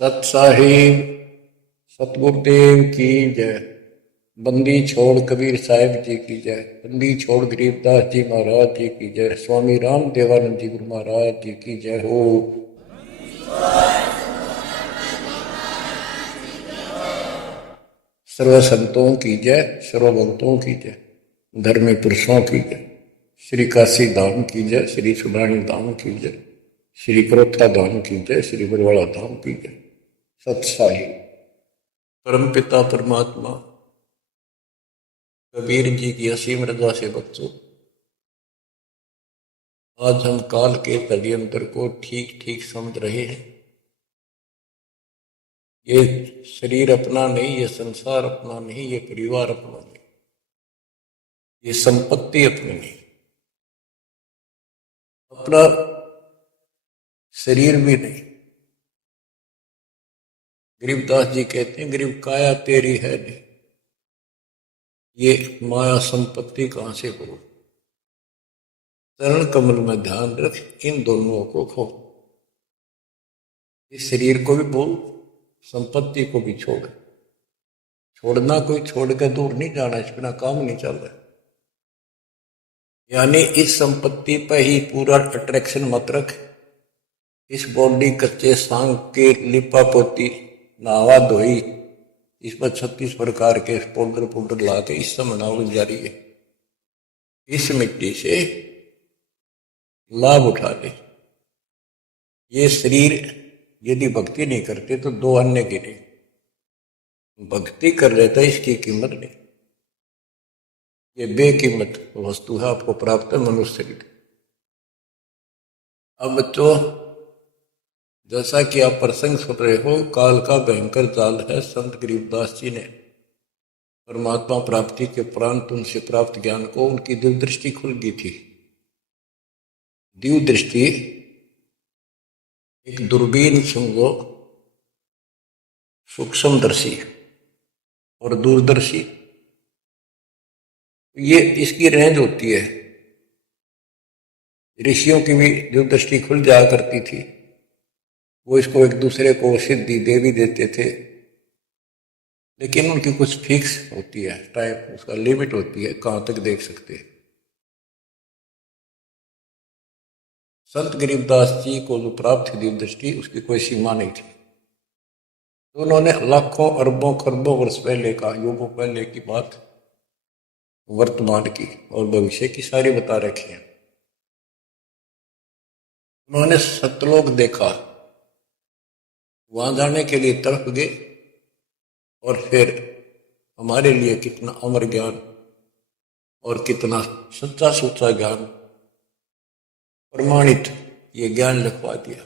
सत साहिब सतगुरुदेव की जय। बंदी छोड़ कबीर साहिब जी की जय। बंदी छोड़ गरीबदास जी महाराज जी की जय। स्वामी राम देवानंद जी गुरु महाराज जी की जय हो। सर्व संतों की जय, सर्व भक्तों की जय, धर्मी पुरुषों की जय। श्री काशी धाम की जय, श्री सुब्राणी धाम की जय, श्री करोथा धाम की जय, श्री बरवाड़ा धाम की जय। सत्साई परम पिता परमात्मा कबीर जी की असीम रजा से बच्चों, आज हम काल के षड्यंत्र को ठीक ठीक समझ रहे हैं। ये शरीर अपना नहीं, ये संसार अपना नहीं, ये परिवार अपना नहीं, ये संपत्ति अपनी नहीं, अपना शरीर भी नहीं। गरीबदास जी कहते हैं, गरीब काया तेरी है नहीं, ये माया संपत्ति कहां से हो। चरण कमल में ध्यान रख, इन दोनों को खो। इस शरीर को भी भूल, संपत्ति को भी छोड़। छोड़ना कोई छोड़ के दूर नहीं जाना, इस बिना काम नहीं चल रहा। यानी इस संपत्ति पर ही पूरा अट्रैक्शन मत रख। इस बॉडी कच्चे सांग के लिपा पोती नहावा धोई, इस पर 36 प्रकार के पाउडर पाउडर ला के इस समय नाव जारी है। इस मिट्टी से लाभ उठा ले। ये शरीर यदि भक्ति नहीं करते तो दो अन्य गिरे। भक्ति कर लेता इसकी कीमत नहीं, ये बेकीमत वस्तु है, आपको प्राप्त है मनुष्य शरीर। अब तो जैसा कि आप प्रसंग सुन रहे हो, काल का भयंकर जाल है। संत गरीबदास जी ने परमात्मा प्राप्ति के उपरांत उनसे प्राप्त ज्ञान को उनकी दिव्य दृष्टि खुल गई थी। दिव्य दृष्टि एक दूरबीन समझो, सूक्ष्मदर्शी और दूरदर्शी, ये इसकी रेंज होती है। ऋषियों की भी दिव्य दृष्टि खुल जाया करती थी, वो इसको एक दूसरे को सिद्धि दे भी देते थे, लेकिन उनकी कुछ फिक्स होती है टाइम, उसका लिमिट होती है कहां तक देख सकते हैं। संत गरीबदास जी को जो प्राप्त थी दिव्य दृष्टि, उसकी कोई सीमा नहीं थी। तो उन्होंने लाखों अरबों खरबों वर्ष पहले का, युगों पहले की बात वर्तमान की और भविष्य की सारी बता रखी है। उन्होंने सतलोक देखा, वहां जाने के लिए तड़प गए, और फिर हमारे लिए कितना अमर ज्ञान और कितना सच्चा सुच्चा ज्ञान प्रमाणित ये ज्ञान लिखवा दिया।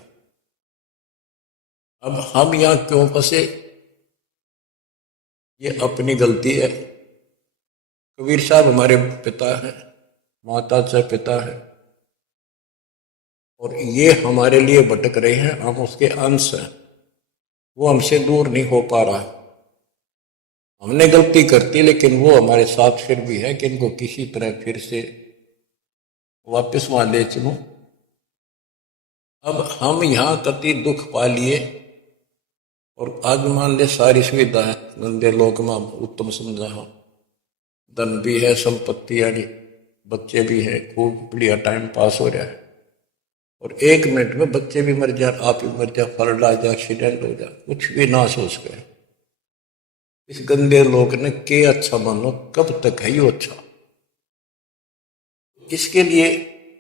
अब हम यहां क्यों फंसे, ये अपनी गलती है। कबीर साहब हमारे पिता है, माता से पिता है, और ये हमारे लिए भटक रहे हैं, हम उसके अंश हैं। वो हमसे दूर नहीं हो पा रहा। हमने गलती करती, लेकिन वो हमारे साथ फिर भी है कि इनको किसी तरह फिर से वापस वहां ले चलूं। अब हम यहां कति दुख पा लिए, और आज मान ले सारी सुविधा है, नंदे लोक में उत्तम समझा हो, धन भी है, संपत्ति यानी बच्चे भी है, खूब बढ़िया टाइम पास हो रहा है, और एक मिनट में बच्चे भी मर जाए, आप भी मर जाए, फ्लड आ जाए, एक्सीडेंट हो जाए, कुछ भी नाश हो सके। इस गंदे लोग ने के अच्छा मानो, कब तक है ये अच्छा। इसके लिए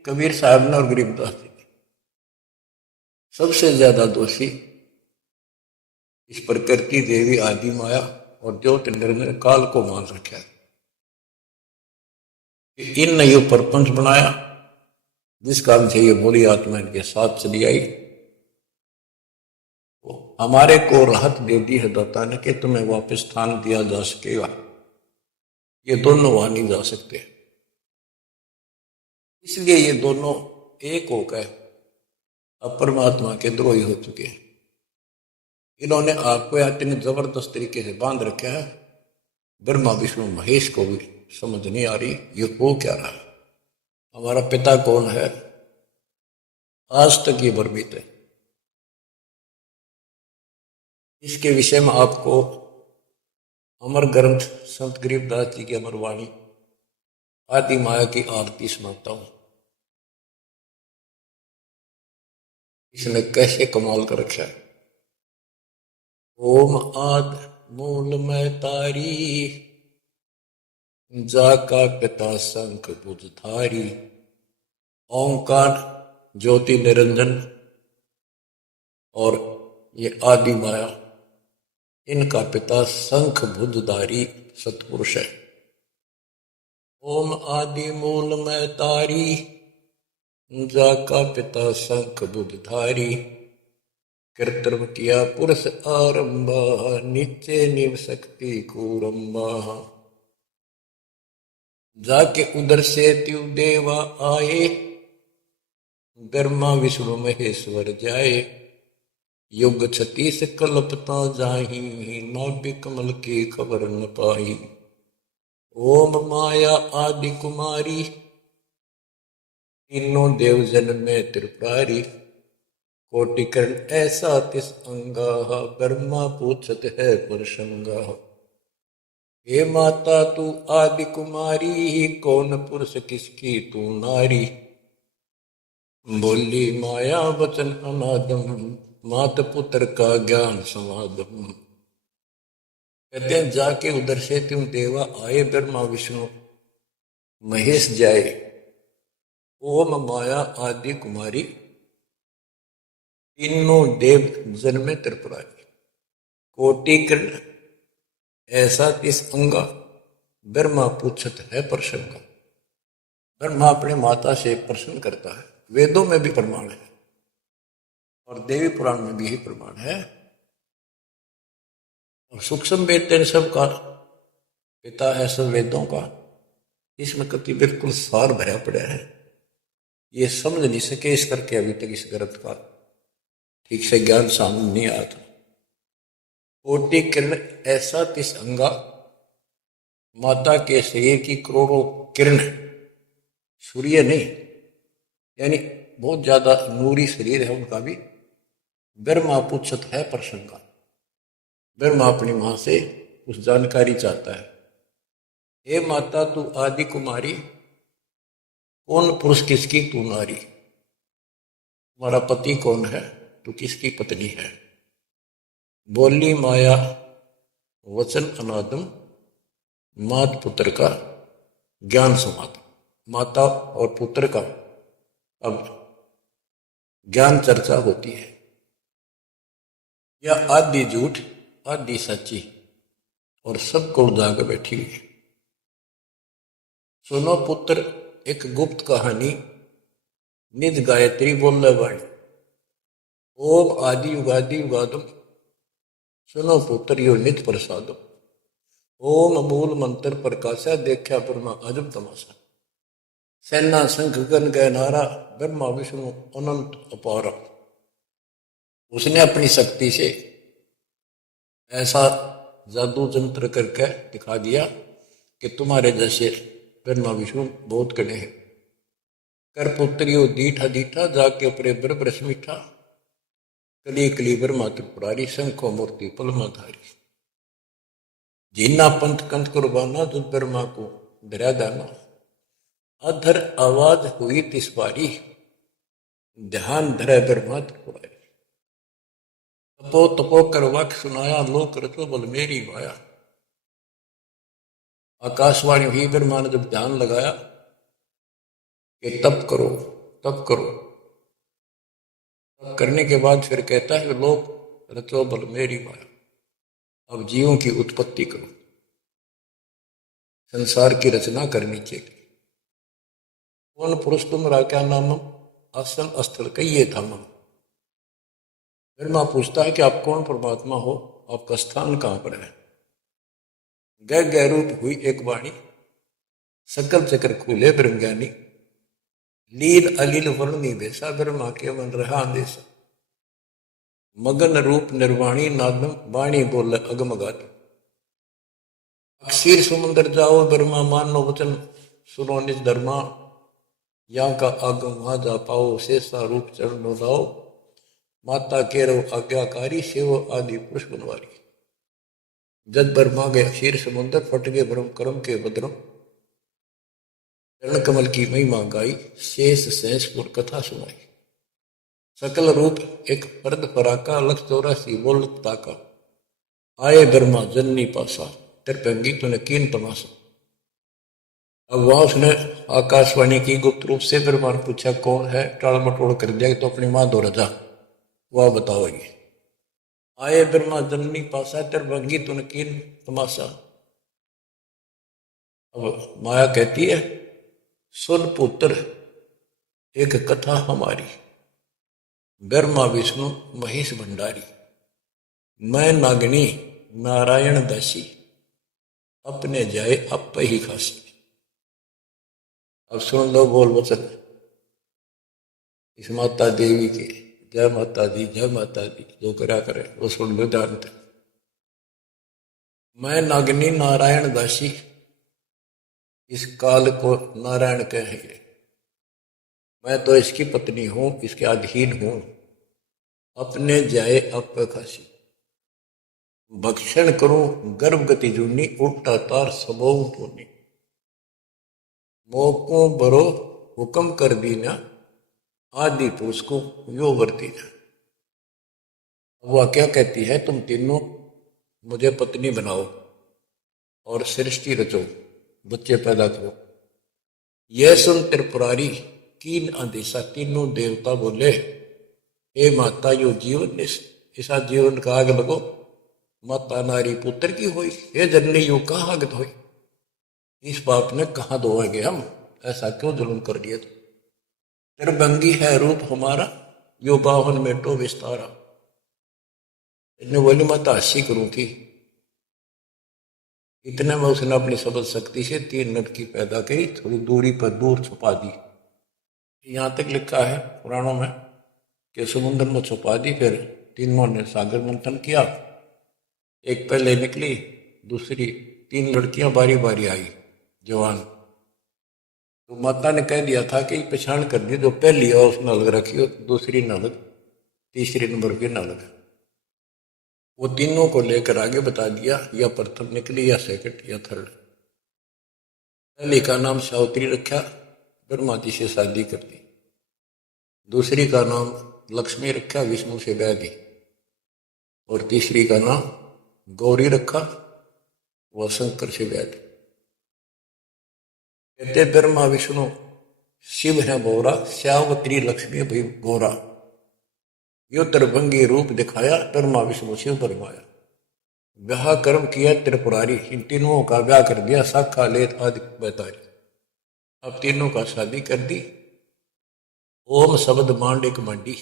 कबीर साहब ने और गरीबदास जी ने सबसे ज्यादा दोषी इस प्रकृति देवी आदि माया और ज्योति निर्णय काल को मान रखा है कि इन ये प्रपंच बनाया, जिस कारण से ये बोली आत्मा इनके साथ चली आई। तो हमारे को राहत दे दी है दाता ने कि तुम्हें वापस स्थान दिया जा सकेगा। ये दोनों वहां नहीं जा सकते, इसलिए ये दोनों एक होकर अब परमात्मा के द्रोही हो चुके हैं। इन्होंने आपको इतने जबरदस्त तरीके से बांध रखा है, ब्रह्मा विष्णु महेश को भी समझ नहीं आ रही ये हो क्या रहा है। हमारा पिता कौन है, आज तक ये भ्रमित है। इसके विषय में आपको अमर ग्रंथ संत गरीबदास जी की अमर वाणी आदि माया की आरती सुनाता हूं। इसने कैसे कमाल कर रखा है। ओम आद मूल में तारी, जाका पिता शंख बुधधारी। ओंकार ज्योति निरंजन और ये आदि माया, इनका पिता शंख बुधधारी सतपुरुष है। ओम आदि मूल में तारी, जाका पिता शंख बुधधारी। कृत्रिम किया पुरुष आरंभा, नित्य निव शक्ति कूरंबा। जाके उधर से त्यु देवा आए, ब्रह्मा विष्णु महेश्वर जाए। युग 36 कल्पता जाही, नाभि कमल की खबर न पाई। ओम माया आदि कुमारी, तीनों देव जन में त्रिपुरारी। कोटिकर्ण ऐसा तिस अंगा, ब्रह्मा पूछत है परसंगा। हे माता तू आदि कुमारी, कौन पुरुष किसकी तू नारी। बोली माया वचन अनादम, मात पुत्र का ज्ञान समादम। कहते हैं जाके उधर से तुम देवा आए, ब्रह्मा विष्णु महेश जाए। ओम माया आदि कुमारी, तीनों देव जन्मे त्रिपुरारी। कोटिकर्ण ऐसा तिस अंगा, ब्रह्मा पूछत है प्रसंगा। ब्रह्मा अपने माता से प्रश्न करता है। वेदों में भी प्रमाण है और देवी पुराण में भी यही प्रमाण है। और सूक्ष्म वेद तेन सब का पिता है, सब वेदों का। इसमें कति बिल्कुल सार भरा पड़ा है। ये समझ नहीं सके इस करके अभी तक इस ग्रंथ का ठीक से ज्ञान सामने नहीं आया था। कोटि किरण ऐसा तिस अंगा, माता के शरीर की करोड़ों किरण, सूर्य नहीं, यानी बहुत ज्यादा नूरी शरीर है उनका भी। ब्रह्मा पूछत है प्रसंगा, ब्रह्मा अपनी मां से उस जानकारी चाहता है। हे माता तू आदि कुमारी, कौन पुरुष किसकी तू नारी। तुम्हारा पति कौन है, तू किसकी पत्नी है। बोली माया वचन अनादम, मात पुत्र का ज्ञान समादम। माता और पुत्र का अब ज्ञान चर्चा होती है। यह आदि झूठ आदि सच्ची और सबको उजागर बैठी हुई। सुनो पुत्र एक गुप्त कहानी, निज गायत्री बोल वाणी। ओम आदि युगादि युगादम, सुनो पुत्र यो निज प्रसादम। ओम मूल मंत्र प्रकाशा, देखा ब्रह्मा अजब तमाशा। सेना संख गण गय नारा, ब्रह्मा विष्णु अनंत अपारा। उसने अपनी शक्ति से ऐसा जादू तंत्र करके दिखा दिया कि तुम्हारे जैसे ब्रह्मा विष्णु बहुत कड़े हैं। कर पुत्रियो दीठा दीठा, जाके अपने ब्रह्म मीठा। कली कली ब्रह्मा त्रिपुरारी, शंखो मूर्ति पलमाधारी। जीना पंथ कंथ कुर्बाना, तुझ ब्रह्मा को धरा दाना। अधर आवाज हुई तिस बारी, ध्यान धरे ब्रह्मा त्रिपुरारी। तपो तपो कर वाक्य सुनाया, लोक रचो बल मेरी माया। आकाशवाणी हुई, ब्रह्मा ने जब ध्यान लगाया कि तप करो तप करो। तप करने के बाद फिर कहता है लोक रचो बल मेरी माया। अब जीवों की उत्पत्ति करो, संसार की रचना करनी चाहिए। कौन पुरुष तुमरा क्या नामम, आसन स्थल कहिए धामम। ब्रह्मा पूछता है कि आप कौन परमात्मा हो, आपका स्थान कहां पर है। गह गह रूप हुई एक वाणी, सकल चक्र खुले ब्रह्म ज्ञानी। लील अलील वर्णी बेसा, ब्रह्मा के मन रहा अंदेशा। मगन रूप निर्वाणी नादम, वाणी बोल अगमगात। अक्षीर समुद्र जाओ, ब्रह्मा मानो वचन सुनो निज धर्मा। यहाँ का आगम वहां जा पाओ, शेषा रूप चरण लाओ। माता केरव आज्ञाकारी शिव आदि पुरुष बनवारी। जद ब्रह्मा गया क्षीर समुद्र फट गए ब्रह्म कर्म के बद्रम। चरण कमल की महिमा गाई शेष सहसपुर कथा सुनाई। सकल रूप एक फर्द फराका लख 84 बोलता का। आए ब्रह्मा जननी पासा त्रिपंगी तूने कीन तमाशा। अब वहां उसने आकाशवाणी की गुप्त रूप से ब्रह्मा ने पूछा कौन है, टाल मटोड़ कर दिया तो अपनी मां दो रजा वह बताओ ये। आए ब्रह्मा जननी पासा त्रिभंगी तूने कीन तमाशा। अब माया कहती है सुन पुत्र एक कथा हमारी। ब्रह्मा विष्णु महेश भंडारी। मैं नागनी नारायण दासी अपने जाए अप ही खासी। अब सुन लो बोल वचन इस माता देवी के। जय माता दी जय माता दी जो करा करे वो सुन लो जानते। मैं नागनी नारायण दासी इस काल को नारायण कहेंगे। मैं तो इसकी पत्नी हूं इसके अधीन हूं। अपने जाए अप खासी भक्षण करूं गर्भ गति जूनी उल्टा तार सबों टोनी। मोको बरो हुक्म कर दीना आदि पुरुष को यो वर्ती ना। वह क्या कहती है तुम तीनों मुझे पत्नी बनाओ और सृष्टि रचो बच्चे पैदा करो। यह सुन त्रिपुरारी कीन आदेशा तीनों देवता बोले हे माता यो जीवन ऐसा जीवन का आग लगो। माता नारी पुत्र की हुई हे जननी यो कहाँ आगत हुई। इस बाप ने कहा धोएंगे हम, ऐसा क्यों जुल्म कर दिया। त्रिभंगी है रूप हमारा यो बावन में तो विस्तारा। इतने बोली माता हंसी करूं थी। इतने में उसने अपनी सबल शक्ति से 3 लड़की पैदा की थोड़ी दूरी पर दूर छुपा दी। यहां तक लिखा है पुराणों में कि समुद्र में छुपा दी। फिर तीनों ने सागर मंथन किया। एक पहले निकली दूसरी 3 लड़कियां बारी बारी आई जवान। तो माता ने कह दिया था कि पहचान कर दी जो पहली है उस नलग रखी हो दूसरी नलग तीसरे नंबर की नलग। वो तीनों को लेकर आगे बता दिया या प्रथम निकली या सेकंड या थर्ड। पहली का नाम सावित्री रखा ब्रह्मा जी से शादी कर दी। दूसरी का नाम लक्ष्मी रखा विष्णु से ब्याह दी। और तीसरी का नाम गौरी रखा वह शंकर से ब्याह दी। कहते ब्रह्मा विष्णु शिव है बोरा श्यावत्री लक्ष्मी भाई गोरा। यो त्रिभंगी रूप दिखाया ब्रह्मा विष्णु शिव बरमाया। ब्याह कर्म किया त्रिपुरारी इन तीनों का ब्याह कर दिया शाखा लेत आदि बैतारी। अब तीनों का शादी कर दी। ओम शब्द मांड एक मांडी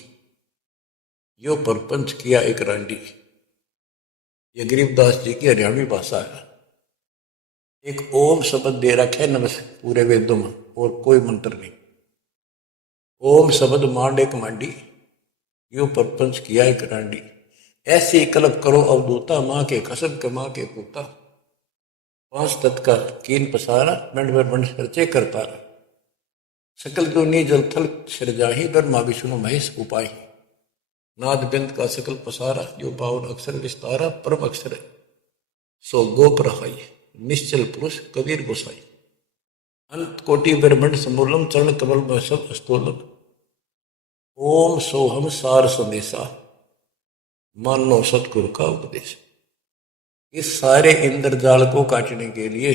यो परपंच किया एक रांडी। ये गरीबदास जी की हरियाणवी भाषा है। एक ओम शब्द दे रखे नमस पूरे वेदों में और कोई मंत्र नहीं। ओम शब्द मांड एक मांडी यो परपंच किया एक रांडी। ऐसे कल्प करो अवधूता माँ के कसम के माँ के पूता। 5 तत्व का कीन पसारा मंड में मंड खर्चे करता रहा। सकल दुनी जल थल सिरजाही ब्रह्मा विष्णु महेश उपाय। नाद बिंद का सकल पसारा जो 52 अक्षर विस्तारा परम अक्षर है सो गोप रहाई। निश्चल पुरुष कबीर गोसाई। अंत कोटि ब्रह्मंड समूलम चरण कमल में सब अस्तोलम। ओम सोहम सार संदेशा मानो सतगुरु का उपदेश। इस सारे इंद्रजाल को काटने के लिए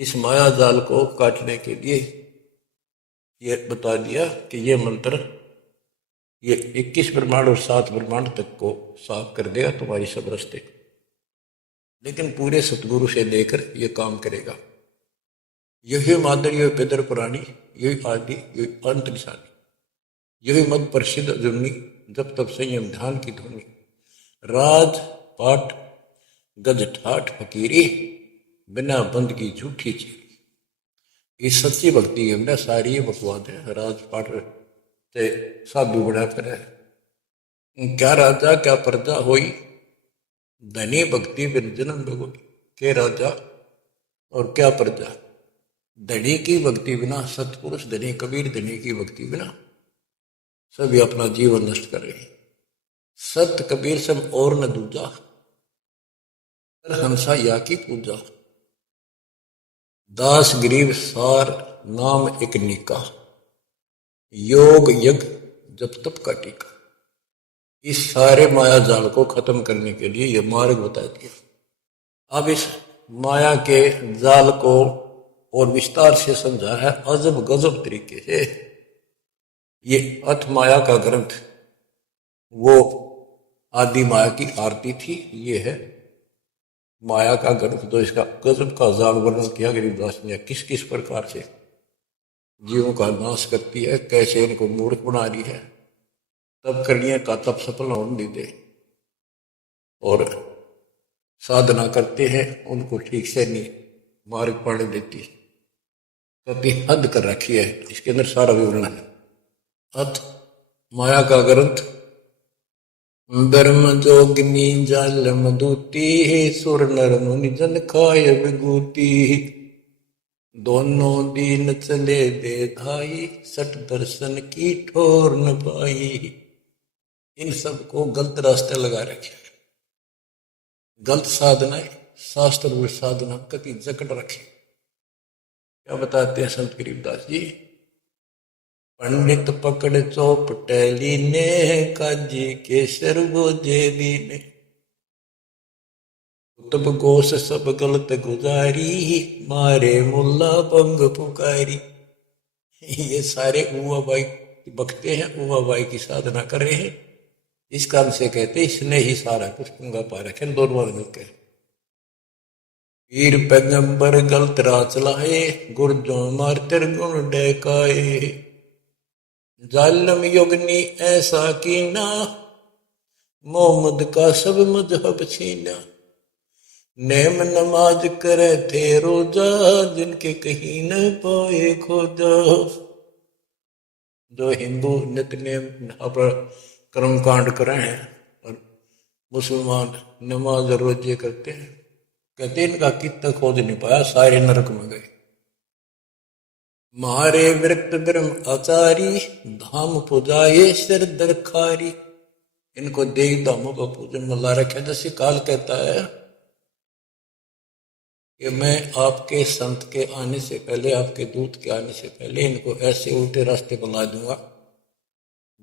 इस माया जाल को काटने के लिए ये बता दिया कि ये मंत्र ये 21 ब्रह्मांड और 7 ब्रह्मांड तक को साफ कर देगा तुम्हारी सब रास्ते। लेकिन पूरे सतगुरु से लेकर ये काम करेगा। यही मादर यही पितर पुरानी यही आदि यही अंत निशानी। यही मद प्रसिद्ध जुन्नी जब तब संयम ध्यान की धुनी। राज पाठ गज ठाठ फकीरी बिना बंद की झूठी चीरी। ये सच्ची भक्ति है सारी ये बकवाद है। राज पाठ से साधु बड़ा फिर क्या राजा क्या प्रजा होई धनी भक्ति बिन जन्म भोगी। के राजा और क्या प्रजा। धनी की भक्ति बिना सतपुरुष धनी कबीर धनी की भक्ति बिना सभी अपना जीवन नष्ट कर रहे हैं। सत कबीर सम और न दूजा, कर हंसा या की पूजा। दास गरीब सार नाम एक निका, योग यज्ञ जप तप का टीका। इस सारे माया जाल को खत्म करने के लिए यह मार्ग बता दिया। अब इस माया के जाल को और विस्तार से समझा है अजब गजब तरीके से। ये अथ माया का ग्रंथ वो आदि माया की आरती थी, ये है माया का ग्रंथ। तो इसका गजब का जाल वर्णन किया गरीबदास ने, किस किस प्रकार से जीवों का नाश करती है, कैसे इनको मूर्ख बना रही है, तब करने का तब सफल होने दे, और साधना करते हैं उनको ठीक से नहीं मार्ग पाने देती, कभी हद कर रखी है। इसके अंदर सारा विवरण है। अथ माया का ग्रंथ। ब्रह्म जोगिनी जल मधुती, सुर नर मुनि जन खाय विभूति। दोनों दीन चले दे धाई, सट दर्शन की ठोर न पाई। इन सबको गलत रास्ते लगा रखे, गलत साधनाएं, शास्त्र व साधना कति जकड़ रखे। क्या बताते हैं संत गरीबदास जी? पंडित पकड़ चौपटेली ने, काजी केसर गोजेली ने। तब गोस सब गलत गुजारी, मारे मुल्ला बंग पुकारी। ये सारे उवा बाई बकते हैं, उवा बाई की साधना कर रहे हैं। इस कारण से कहते इसने ही सारा कुछ पंगा पा रखे दोनों मिलकर। पीर पैगंबर गलत राह चलाए, गुरजो मारतर गुण डहकाए। जालम युगनी ऐसा कीना, मोहम्मद का सब मजहब छीना। नेम नमाज करे थे रोजा, जिनके कहीं न पाए खोजा। जो हिंदू नित्य नेम कर्म कांड करे हैं और मुसलमान नमाज रोजे करते हैं, कहते इनका कितना खोज नहीं पाया, सारे नरक में गए। मारे विरक्त ब्रह्म आचारी, धाम पुजाए सिर दरखारी। इनको देव धामों का पूजन मिला रखे। जैसे काल कहता है कि मैं आपके संत के आने से पहले, आपके दूत के आने से पहले इनको ऐसे उल्टे रास्ते बना दूंगा।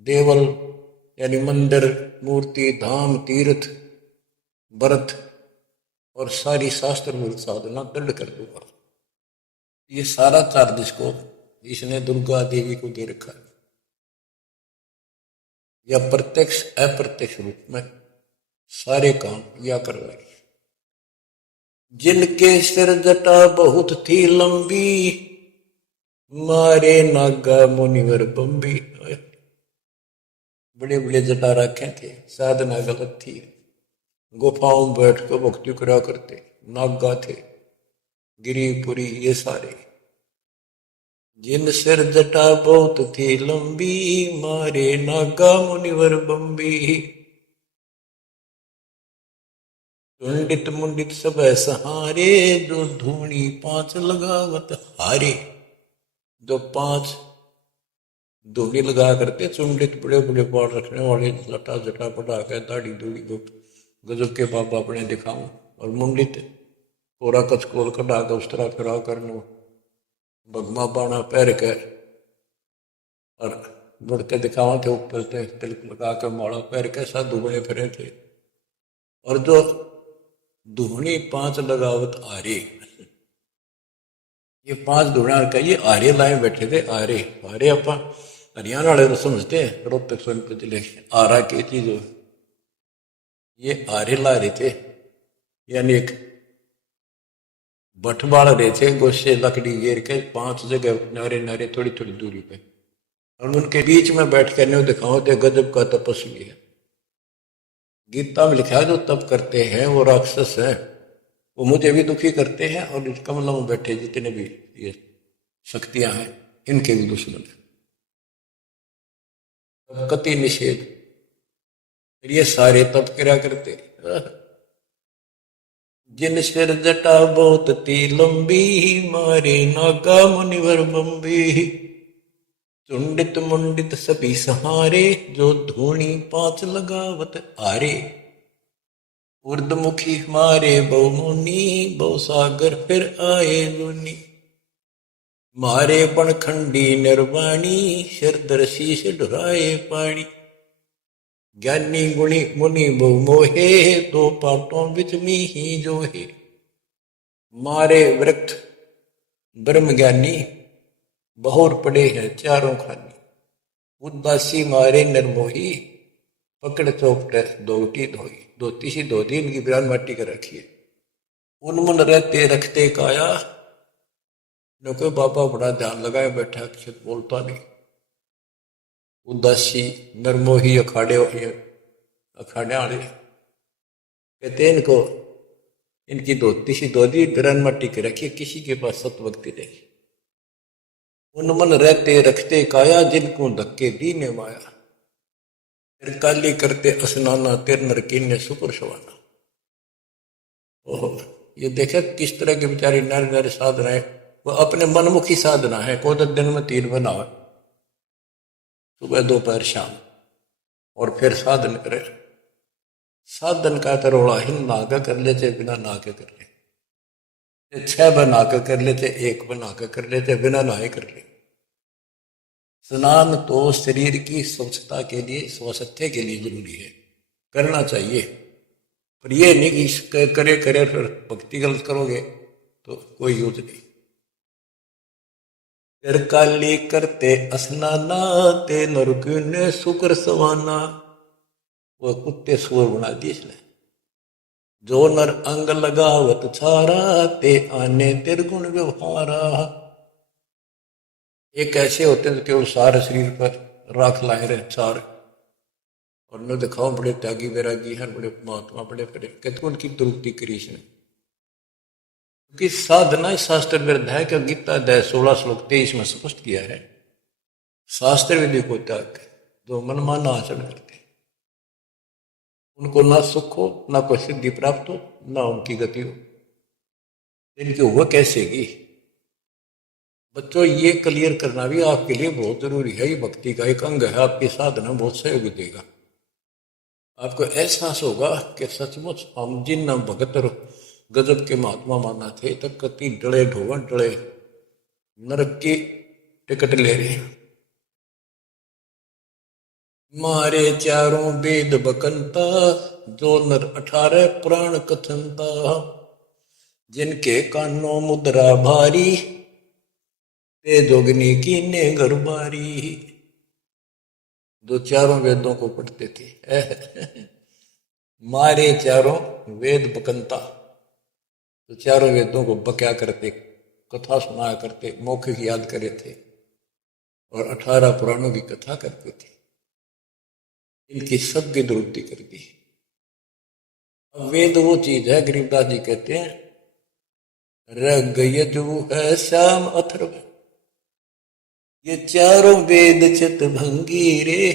देवल यानी मंदिर, मूर्ति, धाम, तीर्थ, व्रत और सारी शास्त्र मूल साधना दृढ़ कर दूंगा। ये सारा चार्ज इसको इसने दुर्गा देवी को दे रखा है, या प्रत्यक्ष अप्रत्यक्ष रूप में सारे काम या करवाए। जिनके सिर जटा बहुत थी लंबी, मारे नागा मुनिवर बंबी। बड़े बड़े जटा रखे थे, साधना गलत थी, गुफाओं में बैठ कर भक्ति करा करते, नागा थे, गिरिपुरी, ये सारे। जिन सिर जटा बहुत थी लंबी, मारे नागा मुनिवर बंबी। पंडित मुंडित सब सहारे, जो धूनी 5 लगावत हारे। जो 5 धूनी लगा करते, चुंडित बड़े बड़े बाल रखने वाले, जटा जटा बढ़ा के दाढ़ी दूढ़ी गजब के बाबा अपने दिखाऊं, और मुंडित पूरा कचकोल कढ़ा के उस तरह फिरा करनो, भगमा बाणा पैर के और बढ़ के दिखावा थे, ऊपर से तिलक लगा के माड़ा पैर के साधु बने फिरे थे। और जो धूनी 5 लगावत आरे, ये 5 धूना का ये आरे लाए बैठे थे। आरे आरे अपा हरियाणा वाले तो समझते हैं, रोहतक सोनपुर जिले आरा की चीज हो। ये आरे ला रहे थे, यानी एक बठ बाल रहे थे, गोशे लकड़ी घेर के 5 जगह नारे नारे थोड़ी थोड़ी दूरी पे, और उनके बीच में बैठ कर न्यू दिखाओ थे गजब का तपस्वी है। गीता में लिखा है जो तप करते हैं वो राक्षस हैं, वो मुझे भी दुखी करते हैं, और इस कमलों में बैठे जितने भी ये शक्तियां हैं इनके भी दुश्मन है। कति निषेध, ये सारे तप किया करते। जिन सिर जटा बहुत थी लंबी, मारे नागा मुनिवर बंबी। चुंडित मुंडित सभी सहारे, जो धूणी पांच लगावत आरे। उर्दमुखी मारे बहुमुनि, बहु सागर फिर आए लूनी। मारे बनखंडी निर्वाणी, सिरधर शीश ढुराए पानी। ज्ञानी गुणी मुनि बहु मोहे, दो पाटों बिच ही जोहे। मारे वृक्ष ब्रह्म ज्ञानी, बहुर पड़े हैं चारों खानी। उदासी मारे निर्मोही, पकड़ चौपटे दोटी धोई। दो तीसी दो दिन की बिरान माटी कर रखी है। उनमुन रहते रखते काया, न कोई बाबा बड़ा ध्यान लगाए बैठा, अक्षर बोलता नहीं। उदासी निर्मोही अखाड़े अखाड़े वाले कहते इनको, इनकी दो तीसी दो दिन बिरान माटी कर रखी, किसी के पास सतभक्ति नहीं। उनमन रहते रखते काया, जिनको धक्के दीने माया। फिर काली करते स्नाना, तिर नरकीने सुपर सवाना। ओहो, ये देखे किस तरह के बेचारी नारी नारी साधना है। वो अपने मनमुखी साधना है। को तो दिन में 3 बनावे, सुबह दोपहर शाम, और फिर साधन करे। साधन का तरोड़ा हिन नागा कर लेते, बिना नाके कर ले। 6 बना के कर लेते, 1 बना के कर लेते, बिना नहाए कर ले। स्नान तो शरीर की स्वच्छता के लिए, स्वास्थ्य के लिए जरूरी है, करना चाहिए। पर ये नहीं कि करे करे फिर भक्ति गलत करोगे तो कोई यूज नहीं। फिर काली करते स्नाना, ते नरकुने शुक्र सवाना। वो कुत्ते सुअर बना दिए इसने। जो नर अंग लगावत छारा, ते आने तिरगुण व्यवहारा। एक ऐसे होते हैं केवल सारे शरीर पर राख लाए रहे सारे, और न दिखाओ बड़े त्यागी वैरागी हैं, बड़े महात्मा, बड़े बड़े कहते उनकी दुरुक्ति करी इसने। क्योंकि साधना शास्त्र विरुद्ध है कि गीता अध्याय 16 श्लोक 23 में स्पष्ट किया है, शास्त्र विधि को त्याग जो मनमाना आचरण करते उनको ना सुख हो, ना कोई सिद्धि प्राप्त हो, ना उनकी गति हो। इनकी हुआ कैसेगी? बच्चों, ये क्लियर करना भी आपके लिए बहुत जरूरी है। ये भक्ति का एक अंग है, आपकी साधना बहुत सहयोग देगा। आपको एहसास होगा कि सचमुच हम जिन भगत और गजब के महात्मा माना थे, तब कति डले ढोवन डले नरक की टिकट ले रहे। मारे चारों वेद बकंता, जो नर 18 पुराण कथनता। जिनके कानों मुद्रा भारी, ते जोगनी की ने गरबारी। जो चारों वेदों को पढ़ते थे। मारे चारों वेद बकंता, तो चारों वेदों को बक्या करते, कथा सुनाया करते, मौखिक याद करे थे, और 18 पुराणों की कथा करते थे। इनकी सबकी दुरुक्ति कर दी। अब वेद वो चीज है, गरीबदास जी कहते हैं, रग यजु है श्याम अथर्व। ये चारों वेद चित भंगी रे,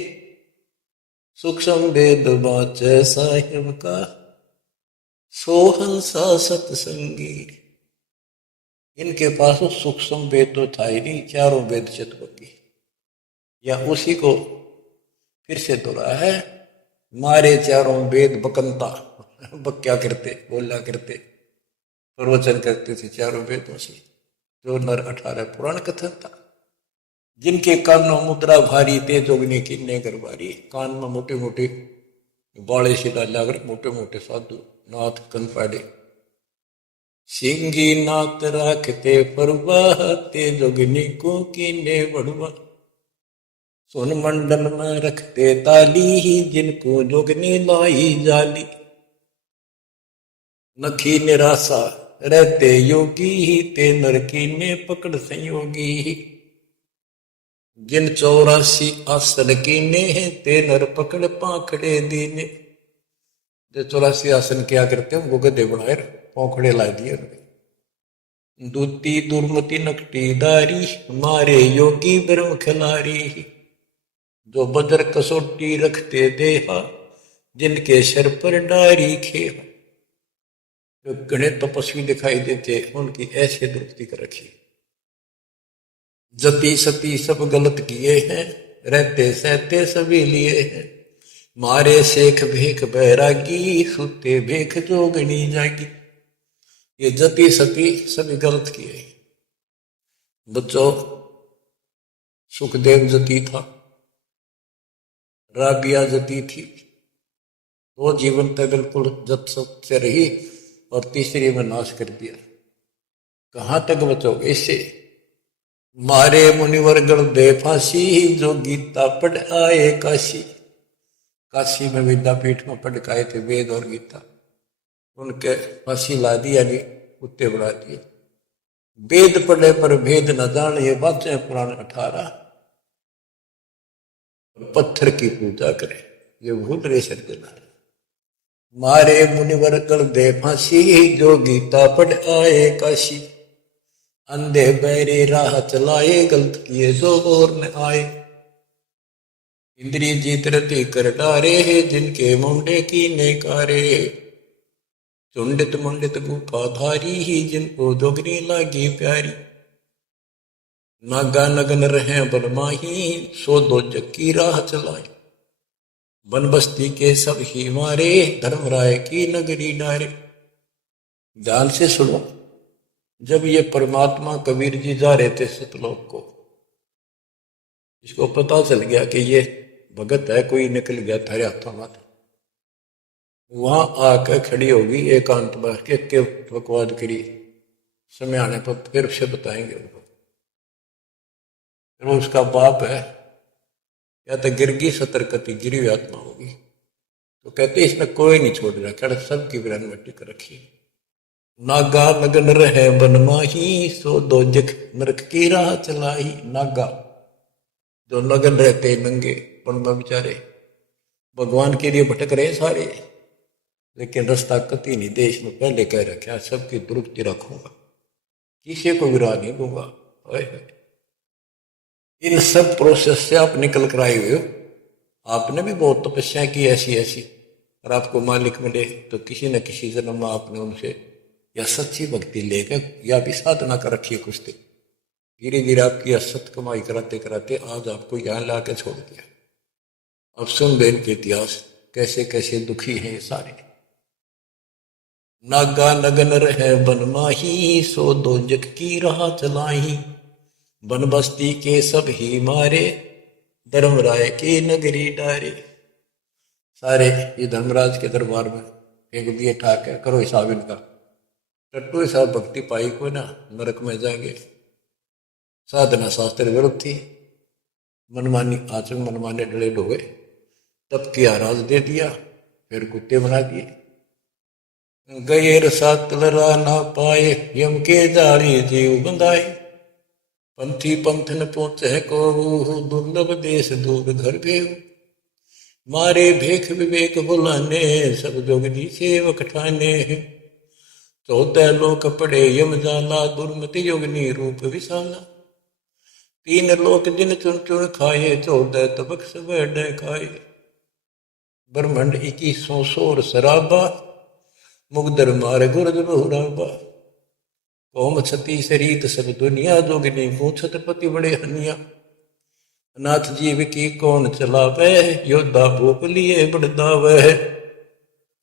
सूक्ष्म वेद बाचे साहिब का, सोहंसा सत्संगी। इनके पास सूक्ष्म वेद तो था ही नहीं, चारों वेद चित भंगी। या उसी को फिर से दोहरा है, मारे चारों वेद बकंता, बक्या करते, बोला करते, प्रवचन करते थे चारों वेदों से। जो नर 18 पुराण कथन था। जिनके कानों मुद्रा भारी, ते जोगनी की ने गरबारी। कान में मोटे मोटे बाले से डाला कर, मोटे मोटे साधु नाथ कन पाड़े। सिंगी नाथ राखते परवाह, ते जोगनी को कीने बढ़वा। सोन मंडल में रखते ताली, जिनको जोगनी लाई जाली। नखी निराशा रहते योगी, ते नरकी ने पकड़ संयोगी। जिन 84 आसन कीने, ते नर पकड़ पाखड़े दीने। जो 84 आसन क्या करते हैं, वो गधे बनाए पौखड़े ला दिए। दूती दुर्मति नकटी दारी, मारे योगी ब्रह्म खिलारी। जो बजर कसोटी रखते देहा, जिनके सर पर डारी खेहा। जो गणे तपस्वी दिखाई देते, उनकी ऐसे दुरुक्ति कर रखी। जति सती सब गलत किए हैं, रहते सहते सभी लिए हैं। मारे शेख भेख बैरागी, सुते भेख जोगनी जागी। ये जति सती सभी गलत किए हैं। बच्चों, सुखदेव जति था, राबिया जति थी, वो जीवन तक बिल्कुल जत सत से रही और तीसरी में नाश कर दिया। कहां तक बचोगे इससे? मारे मुनिवर गण दे फांसी, जो गीता पढ़ आए काशी। काशी में विद्यापीठ में पढ़ के आए थे वेद और गीता, उनके फांसी ला दी, यानी कुत्ते बना दिए। वेद पढ़े पर भेद न जान, ये बातें पुराण 18। पत्थर की पूजा करे, ये भूल रहे सज्जना। मारे मुनिवर कर दे फांसी, जो गीता पढ़ आए काशी। अंधे बैरे राह चलाए, गलत किए जो और न आए। इंद्रिय जीत रति कर डारे, जिनके मुंडे की नेकारे। चुंडित मुंडित गुफा धारी, जिनको जोगनी लागी प्यारी। नागा नगन रहे बनमाही, सो दो जग की राह चलाई। वन बस्ती के सब ही मारे, धर्मराय की नगरी डारे। ध्यान से सुनो, जब ये परमात्मा कबीर जी जा रहे थे सतलोक को, इसको पता चल गया कि ये भगत है, कोई निकल गया थारे हाथों में, वहां आकर खड़ी होगी एकांत बैठ के बकवाद करी। समय आने पर फिर से बताएंगे उनको। फिर उसका बाप है, या तो गिरगी सतर्कती गिरी हुई आत्मा होगी, तो कहते इसमें कोई नहीं छोड़ रहा, कड़ सबकी बिरान मट्टी कर रखी। नागा लगन रहे बनमाही, सो दो जख नरक की राह चलाई। नागा जो लगन रहते नंगे पण में बेचारे भगवान के लिए भटक रहे सारे, लेकिन रास्ता कति नहीं। देश में पहले कह रखा, सबकी दुरुक्ति रखूंगा, किसी को विराह नहीं दूंगा। इन सब प्रोसेस से आप निकल कर आए हुए हो। आपने भी बहुत तपस्या की ऐसी ऐसी, और आपको मालिक मिले तो किसी न किसी जन्म में आपने उनसे या सच्ची भक्ति लेकर या भी साधना कर रखी है कुछ दिन। धीरे धीरे आपकी असत कमाई कराते कराते आज आपको यहाँ ला के छोड़ दिया। अब सुन दे इनके इतिहास, कैसे कैसे दुखी हैं ये सारे। नागा नगन रहे बनमाही, सो दो जग की राह चलाई। वन बस्ती के सब ही मारे, धर्मराय की नगरी डारे। सारे ये धर्मराज के दरबार में फेंक दिए ठाक है, करो हिसाब इनका। टट्टू हिसाब भक्ति पाई को ना, नरक में जाएंगे। साधना शास्त्र विरुद्ध थी, मनमानी आचरण मनमाने डले डोगे, तब किया राज दे दिया, फिर कुत्ते बना दिए। गैर सात लरा ना पाए, यम के जाली जीव बंधाए। पंथी पंथ न पहुंचे को, दुर्लभ देश दूर घर गए। मारे भेख विवेक बुलाने, सब जोगनी सेवक ठाने। 14 लोक पड़े यम जाला, दुर्मति योगनी रूप विशाला। 3 लोक जिन चुन चुन खाए, 14 तबक सब खाए। ब्रह्मंड 21 सोर शराबा, मुगदर मार गुरद बहुराबा। कौम छती शरीत सब दुनिया, जोगिनी पूछत पति बड़े हनिया। अनाथ जीव की कौन चलावे, योद्धा भूप लिए बड़दावे।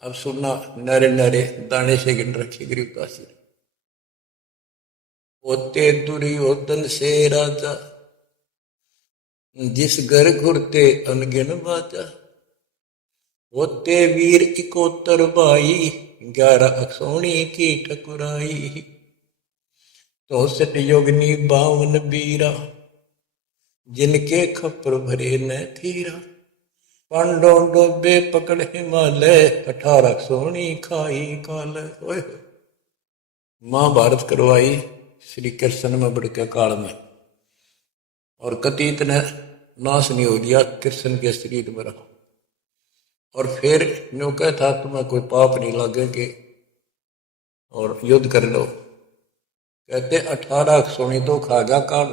अब सुनना, नारे नारे दाने से गिन रखी गरीब दासी। होते दुर्योधन से राजा, जिस घर घुरते अनगिन बाजा। होते वीर इकोतर बाई, 11 अक्षौणी की ठकुराई। 64 योगनी 52 बीरा, जिनके खप्पर भरे न थीरा। पांडव डोबे पकड़ हिमालय, 18 सोनी खाई काल। महाभारत करवाई श्री कृष्ण में बढ़ के काल में, और कतीत ने नाश नहीं हो गया, कृष्ण के शरीर में रहा। और फिर न्यू कहता तुम्हें कोई पाप नहीं लगेगे और युद्ध कर लो। कहते 18 सोनी तो खा गया काल,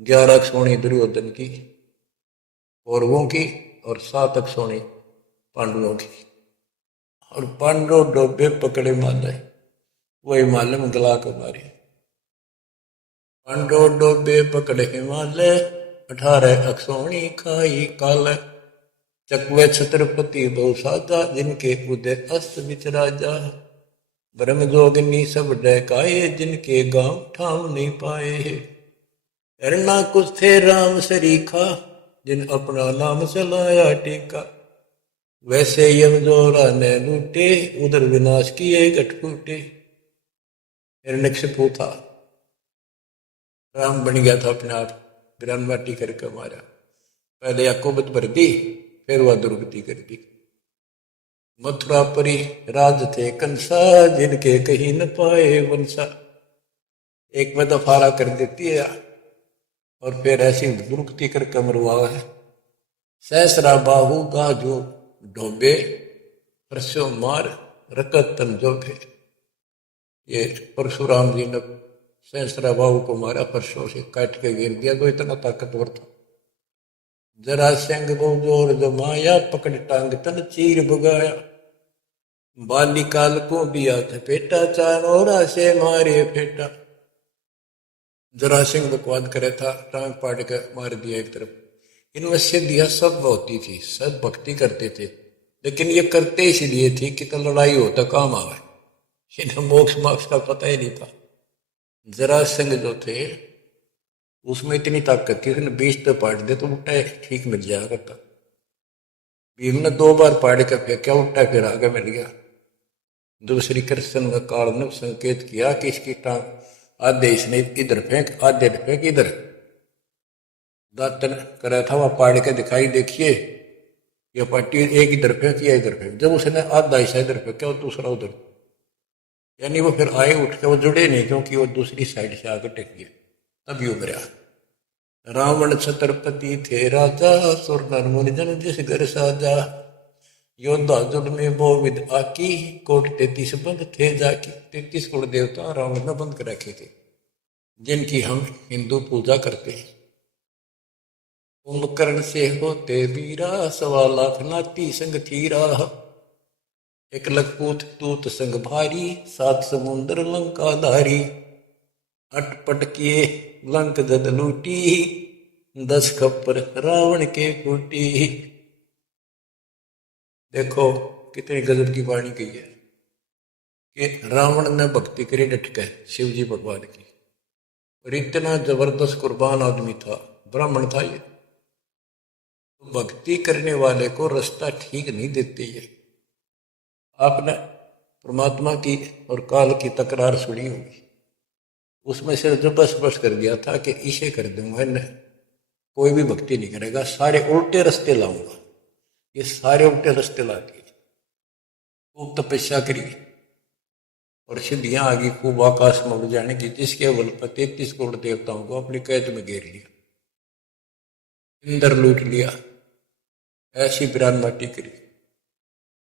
11 सोनी दुर्योधन की कौरवों की, और 7 सोनी पांडवों की। और पांडव डोबे पकड़े माले, वो हिमालय में गला को मारे। पांडो डोबे पकड़ हिमालय, 18 अक्षौणी खाई काल। चकवे छत्रपति बहु साजा, जिनके उदय अस्त विचराजा। ब्रह्म जोगिनी सब डहकाए, जिनके गांव ठाम नहीं पाए। करना कुछ थे राम सरीखा, जिन अपना नाम चलाया टीका। वैसे यम जोरा ने लूटे, उधर विनाश किए गठ फूटे। हिरण्यकशिपु था, राम बन गया था अपने आप, वीरान माटी करके मारा। पहले अकोबत भर दी, फिर वह दुर्गति कर दी। मथुरापुरी राज थे कंसा, जिनके कहीं न पाए वंशा। एक में तो फारा कर देती है और फिर ऐसी दुर्गति करके मरवा है। सहसरा बाहु गाजो डोबे, परसों मार रकत तन जोबे। ये परशुराम जी ने सहसरा बाहु को मारा, परसों से काट के गिर दिया, तो इतना ताकतवर था। जरा सिंह को जोर जमाया, पकड़ टांग तन चीर भगाया। बालिकाल को दिया था पेटा, चारों से मारे फेटा। जरा सिंह बकवाद करे था, टांग पाट के मार दिया एक तरफ। इनमें सिद्धियां सब होती थी, सब भक्ति करते थे, लेकिन ये करते इसलिए थी कि तो लड़ाई होता काम आवे, इन्हें मोक्ष मोक्ष का पता ही नहीं था। जरा सिंह जो थे उसमें इतनी ताकत थी, उसने 20 तो पाट दे तो उल्टा ठीक मिल जाया करता। भीम ने 2 बार पाड़ के फेंका, उल्टा फिर आगे मिल गया। दूसरी कृष्ण में काल ने संकेत किया कि इसकी टांग आधे इसने इधर फेंक, आधे फेंक इधर। दातन करा था, वह पाड़ के दिखाई, देखिए यह पट्टी एक इधर फेंक या इधर फेंक। जब उसने आधा हिस्सा इधर फेंका और दूसरा उधर, यानी वो फिर आए उठ के, वो जुड़े नहीं क्योंकि वो दूसरी साइड से आगे टेक गया, तभी उभरा। रावण छत्रपति थे राजा, सुर नर मुनि जन जिस घर साजा। योद्धा जुड़ में वो विद आकी, कोट 33 बंद थे जाकी। 33 कोट देवता रावण ने बंद कर रखे थे, जिनकी हम हिंदू पूजा करते हैं। कुंभकर्ण से होते वीरा, 1.25 लाख नाती संग थीरा। 1 लखपूत तूत संग भारी, 7 समुद्र लंका धारी। अटपट किए लंक जद लूटी, 10 खप्पर रावण के फूटी। देखो कितनी गजब की वाणी कही है कि रावण ने भक्ति करी डटके शिव जी भगवान की, और इतना जबरदस्त कुर्बान आदमी था, ब्राह्मण था ये। तो भक्ति करने वाले को रास्ता ठीक नहीं देते ये। आपने परमात्मा की और काल की तकरार सुनी होगी, उसमें से जो बस कर दिया था कि इसे कर दूंगा, इन्हें कोई भी भक्ति नहीं करेगा, सारे उल्टे रास्ते लाऊंगा। ये सारे उल्टे रास्ते ला दिए। खूब तपस्या करी और सिद्धियां आ गई, खूब आकाश में उड़ जाने की, जिसके बल पर 33 करोड़ देवताओं को अपनी कैद में घेर लिया, इंद्र लूट लिया, ऐसी बिरान माटी करी।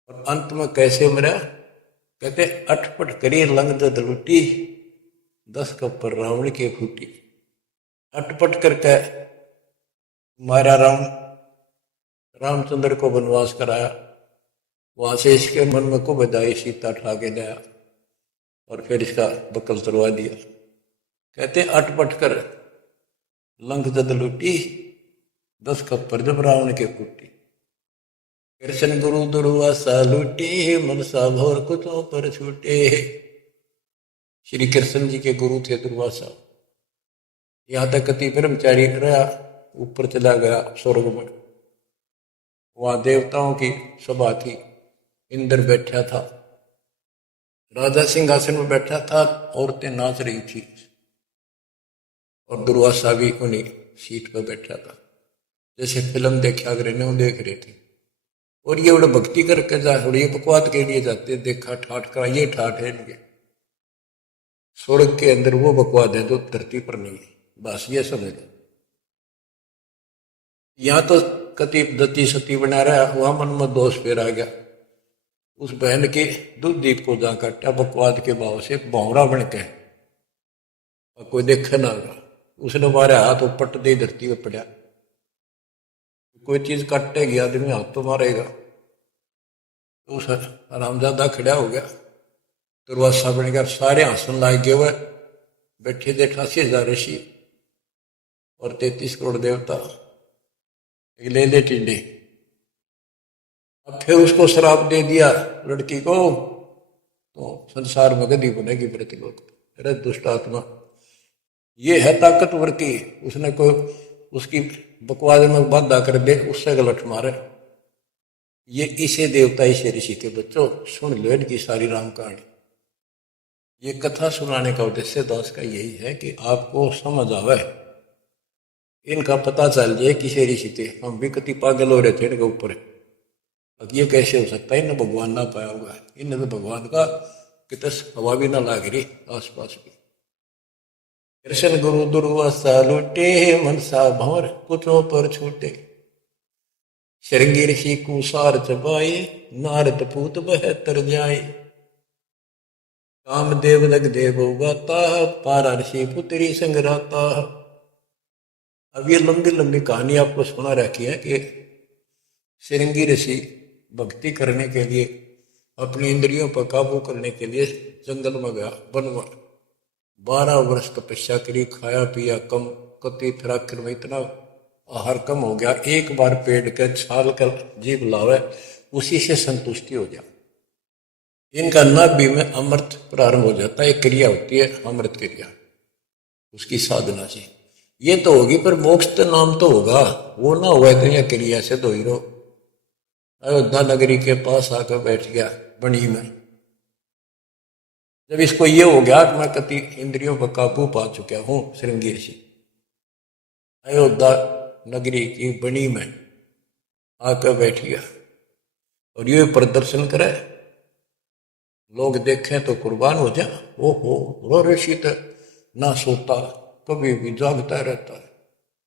और अंत में कैसे मरा? कहते अटपट करी लंग दद लूटी, 10 कप्पर रावण के फूटी। अटपट करके मारा रामचंद्र को वनवास कराया, वहां से इसके मन में को बधाई, सीता ठा के लाया और फिर इसका बकल तरवा दिया। कहते अटपट कर लंक जद लूटी, 10 कप्पर जब रावण के फूटी। कृष्ण गुरु दुर्वासा लूटे, मनसा भोर कुतों पर छूटे। श्री कृष्ण जी के गुरु थे दुर्वासा। यहां तक कति ब्रह्मचारी रहा, ऊपर चला गया स्वर्ग में, वहां देवताओं की सभा थी, इंद्र बैठा था, राजा सिंहासन में बैठा था, औरतें नाच रही थी और दुर्वासा भी उन्हीं सीट पर बैठा था, जैसे फिल्म देखा करे न्यू देख रहे थे। और ये बड़ा भक्ति करके जा, ये बकवाद के लिए जाते, देखा ठाठ का, ये ठाठ है इनके। स्वर्ग के अंदर वो बकवाद है जो धरती पर नहीं है, बस ये समझ लो। यहां तो कति दती सती बना रहा, वहां मन में दोष फिर आ गया। उस बहन के दूध दीप को जा काटा बकवाद के भाव से, भौरा बन के, और कोई देखे ना होगा, उसने मारे हाथ पट दे धरती पर पड़ा। कोई चीज काटेगी आदमी हाथ तो मारेगा, तो उस आरामजादा खड़ा हो गया, दुर्वासा बन गया, सारे हंसन लाग गए, वह बैठे थे 88,000 ऋषि और 33 करोड़ देवता, ले ले टिड्डे। अब फिर उसको श्राप दे दिया लड़की को, तो संसार में गधी बनेगी प्रतिलोक। अरे दुष्ट आत्मा, ये है ताकतवर की, उसने कोई उसकी बकवास में बाधा कर दे, उससे गलत मारे। ये इसे देवता इसे ऋषि के बच्चों सुन लो इनकी सारी राम कहानी। ये कथा सुनाने का उद्देश्य दास का यही है कि आपको समझ आवे, इनका पता चल जाए किसे ऋषि थे। हम भी कति पागल हो रहे थे इनके ऊपर, अब ये कैसे हो सकता है, इन्हें भगवान ना पाया होगा। इन्हें तो भगवान का कितने हवा भी ना लाग रही आसपास भी। कृष्ण गुरु दुर्वासा लुटे, मनसा भंवर कुचों पर छूटे। श्रृंगी ऋषि कुसार चबाए, नारद पूत बह तर जाए। कामदेव दग देव गाता, पारा ऋषि पुत्री संग रहता। अब ये लंबी लंबी कहानी आपको सुना रखी है कि श्रृंगी ऋषि भक्ति करने के लिए, अपनी इंद्रियों पर काबू करने के लिए जंगल में गया, वन में 12 वर्ष तपस्या करी, खाया पिया कम, कति फिर आखिर में इतना आहार कम हो गया, एक बार पेड़ के छाल कर जीभ लावे, उसी से संतुष्टि हो जाए। इनका नाभि में अमृत प्रारंभ हो जाता है, एक क्रिया होती है अमृत क्रिया, उसकी साधना से ये तो होगी, पर मोक्ष तो नाम तो होगा, वो ना हुआ तो यह क्रिया से दो ही रहो। अयोध्या नगरी के पास आकर बैठ गया बनी में। जब इसको ये हो गया कि मैं कति इंद्रियों पर काबू पा चुका हूं, श्रृंगी ऋषि अयोध्या नगरी की बनी में आकर बैठ गया और ये प्रदर्शन करे, लोग देखें तो कुर्बान हो जाए। ओहो, ऋषि तो ना सोता, कभी भी जागता रहता है,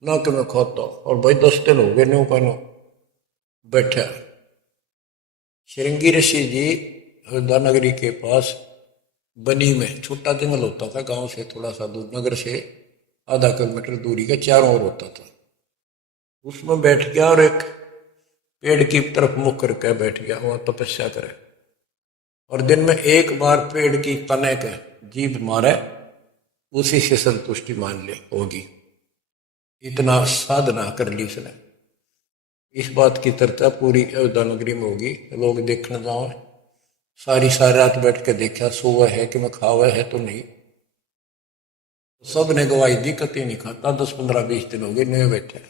ना कि मैं खाता, और भाई 10 दिन हो गए नो का नो बैठा। श्रृंगी ऋषि जी अयोध्या नगरी के पास बनी में छोटा जंगल होता था, गांव से थोड़ा सा दूर, नगर से आधा किलोमीटर दूरी के चारों ओर होता था, उसमें बैठ गया और एक पेड़ की तरफ मुख करके बैठ गया, वहां तपस्या करे। और दिन में एक बार पेड़ की तने के जीभ मारे, उसी से संतुष्टि मान ले होगी। इतना साधना कर ली उसने। इस बात की चर्चा पूरी अयोध्या नगरी में होगी, लोग देखने जाओ, सारी रात बैठ के देखा, सोवा है कि मैं खावा है तो नहीं। सब ने गवाही दी, कति नहीं खाता, 10, 15, 20 दिन हो गए नए बैठे,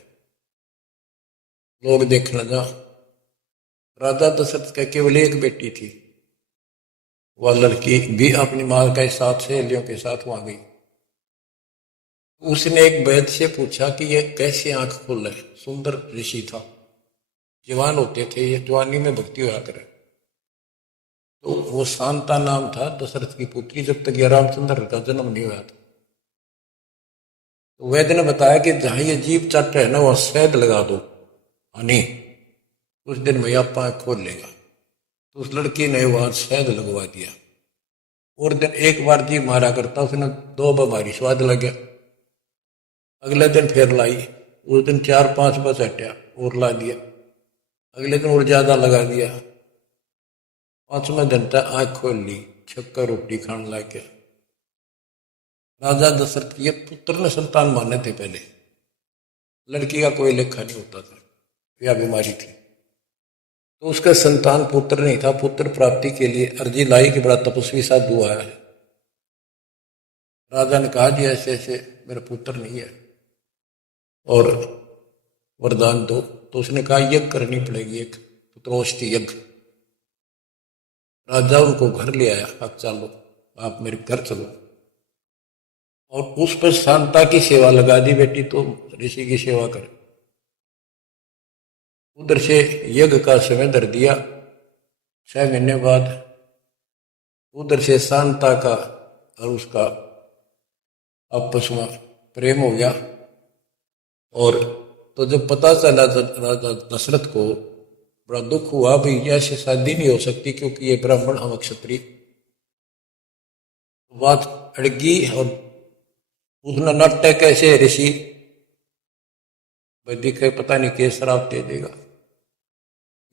लोग देखने जाओ। राजा दशरथ का केवल एक बेटी थी, वह लड़की भी अपनी मां के साथ सहेलियों के साथ वहां गई। उसने एक वैद्य से पूछा कि यह कैसे आंख खोल है। सुंदर ऋषि था, जवान होते थे, ये जवानी में भक्ति हुआ करे। तो वो शांता नाम था दशरथ की पुत्री, जब तक यह रामचंद्र का जन्म नहीं हुआ था। तो वैद्य ने बताया कि जहां ये जीभ चट है ना, वह शहद लगा दो, हनी, उस दिन में आप आंख खोल लेगा। तो उस लड़की ने वहां शहद लगवा दिया, और दिन एक बार जीभ मारा करता, उसने 2 बारी स्वाद लग गया। अगले दिन फिर लाई, उस दिन 4-5 बस हटा और ला दिया, अगले दिन और ज्यादा लगा दिया। 5वें दिन तक आंख खोल ली, छक्कर रोटी खाने लग गया। राजा दशरथ के पुत्र ने संतान माने थे पहले, लड़की का कोई लेखा नहीं होता था, यह बीमारी थी। तो उसका संतान पुत्र नहीं था, पुत्र प्राप्ति के लिए अर्जी लाई कि बड़ा तपस्वी साधु आया है। राजा ने कहा जी ऐसे ऐसे मेरा पुत्र नहीं है और वरदान दो। तो उसने कहा यज्ञ करनी पड़ेगी, एक पुत्रोष्टि यज्ञ। राजा उनको घर ले आया, अब चलो आप मेरे घर चलो, और उस पर शांता की सेवा लगा दी, बेटी तो ऋषि की सेवा करे। उधर से यज्ञ का समय धर दिया, 6 महीने बाद उधर से शांता का और उसका आपस में प्रेम हो गया। और तो जब पता चला राजा दशरथ को बड़ा दुख हुआ, भाई ऐसे शादी नहीं हो सकती क्योंकि ये ब्राह्मण हम क्षत्रिय। बात अड़गी और उसने नाटक कैसे ऋषि भाई दिखे, पता नहीं के श्राप दे देगा।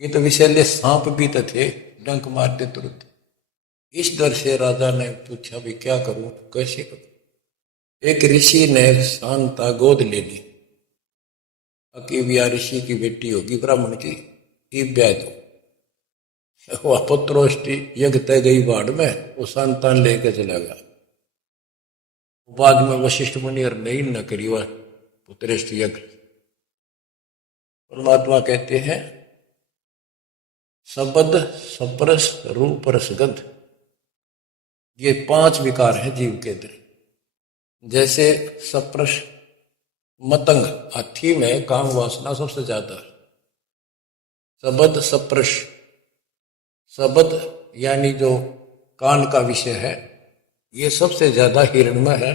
ये तो विषैले सांप भी तो थे, डंक मारते तुरंत। इस डर से राजा ने पूछा भी क्या करूं, कैसे करूं। एक ऋषि ने शांता गोद ले ली। अकीबिया ऋषि की बेटी होगी ब्राह्मण की, ब्याह दो। वह पुत्रोष्टि यज्ञ तय गई बाढ़ में, वो संतान लेके चला गया। बाद में वशिष्ठ मुनि और नहीं न करी वह पुत्रेष्टि यज्ञ। परमात्मा कहते हैं शब्द सप्रस रूप रसगंध, ये 5 विकार हैं जीव के अंदर। जैसे सप्रश मतंग, हाथी में काम वासना सबसे ज्यादा है। शब्द सप्रश, शब्द यानी जो कान का विषय है, ये सबसे ज्यादा हिरणमय है।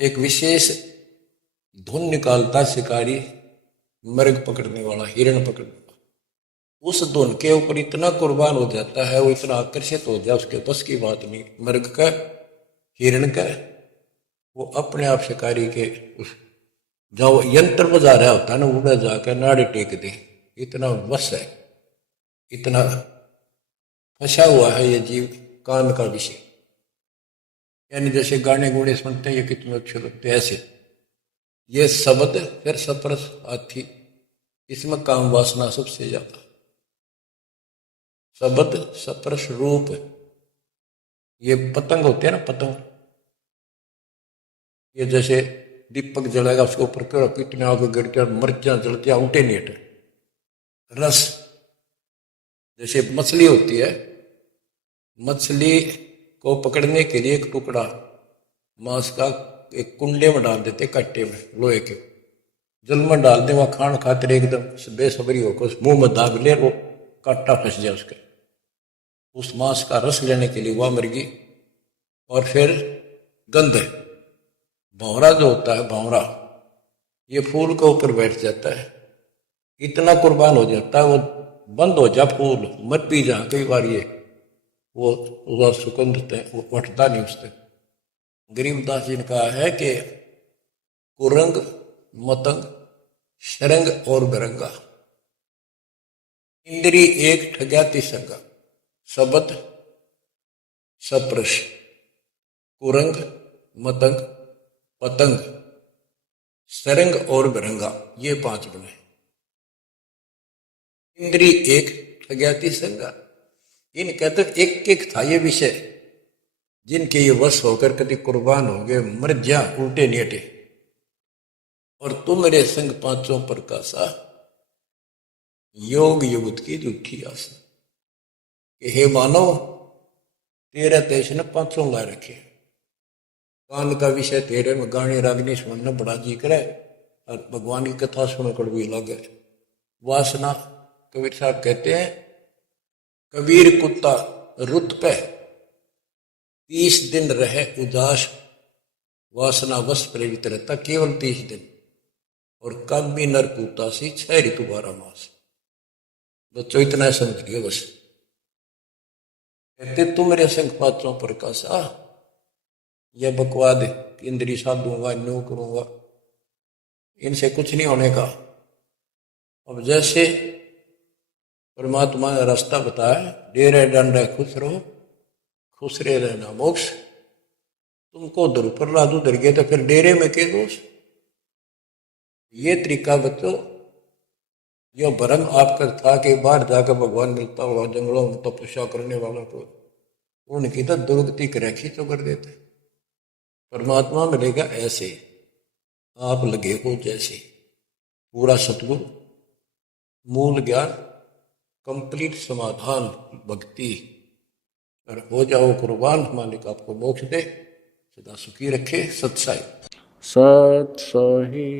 एक विशेष धुन निकालता शिकारी, मृग पकड़ने वाला, हिरण पकड़ने वाला, उस धुन के ऊपर इतना कुर्बान हो जाता है, वो इतना आकर्षित हो जाए, उसके बस की बात नहीं। मृग का, हिरण का, वो अपने आप शिकारी के जो यंत्र बजा रहा होता है ना, उड़ा जाकर नाड़े टेक दे, इतना वश है, इतना फंसा हुआ है ये जीव कान का विषय। यानी जैसे गाने गुणे सुनते हैं, ये कितने अच्छे लगते हैं, ऐसे ये शब्द, फिर सप्रस हाथी, इसमें काम वासना सबसे ज्यादा। शब्द सप्रस रूप, ये पतंग होते हैं ना, पतंग, ये जैसे दीपक जलाएगा, उसके ऊपर कितने आगे गिरते और मिर्चा जलती, उठे नहीं हटे। रस, जैसे मछली होती है, मछली को पकड़ने के लिए एक टुकड़ा मांस का एक कुंडे में डाल देते, कट्टे में लोहे के, जल में डाल दे, वहां खान खातिर एकदम बेसब्री होकर मुंह में दाब ले, वो कांटा फंस जाए उसके। उस मांस का रस लेने के लिए वह मुर्गी। और फिर गंध, भंवरा जो होता है, भंवरा, ये फूल के ऊपर बैठ जाता है, इतना कुर्बान हो जाता है, वो बंद हो जा फूल, मत पी जा, कई बार ये वो सुगंध वो उठता नहीं उससे। गरीबदास जी ने कहा है कि कुरंग मतंग शरंग और बिरंगा, इंद्री एक ठग्याति संगा। शब्द सप्रश, कुरंग मतंग पतंग सरंग और बिरंगा, ये 5 गुण है। इंद्री एक ठग्याति संगा, इन कहते एक एक था ये विषय, जिनके ये वश होकर कभी कुर्बान होंगे, मर जा, उल्टे नहीं हटे। और तुम मेरे संग 5 प्रकाशा, योग युगत की झूठी आशा। हे मानव, तेरा तेज ने 5 ला रखे, कान का विषय तेरे में गाने रागनी सुनना बड़ा जी करे, और भगवान की कथा सुन कड़वी लगे। वासना, कबीर साहब कहते हैं, कबीर कुत्ता रुत पे 30 दिन रहे उदास, वासना वश प्रेरित रहता केवल 30 दिन। और कामी नर कुत्ता सी 6 ऋतु 12 मास। बच्चों इतना समझ गए बस। कहते तुम मेरे संग 5 प्रकाशा, यह बकवाद इंद्री साधूंगा, न्यू करूंगा, इनसे कुछ नहीं होने का। अब जैसे परमात्मा ने रास्ता बताया, डेरे डंडे खुश रहो, खुश रहे रहना मोक्ष। तुमको उधर प्रहलाद उधर गए तो फिर डेरे में के दोष। ये तरीका बच्चों, यह भ्रम आपका था कि बाहर जाकर भगवान मिलता हुआ जंगलों में तपस्या करने वालों को, उनकी तो दुर्गति कर खींचो कर देते। परमात्मा मिलेगा ऐसे, आप लगे हो जैसे, पूरा सतगुरु, मूल ज्ञान, कंप्लीट समाधान, भक्ति, और हो जाओ कुर्बान। मालिक आपको मोक्ष दे, सदा सुखी रखे। सत्साई सत्साही।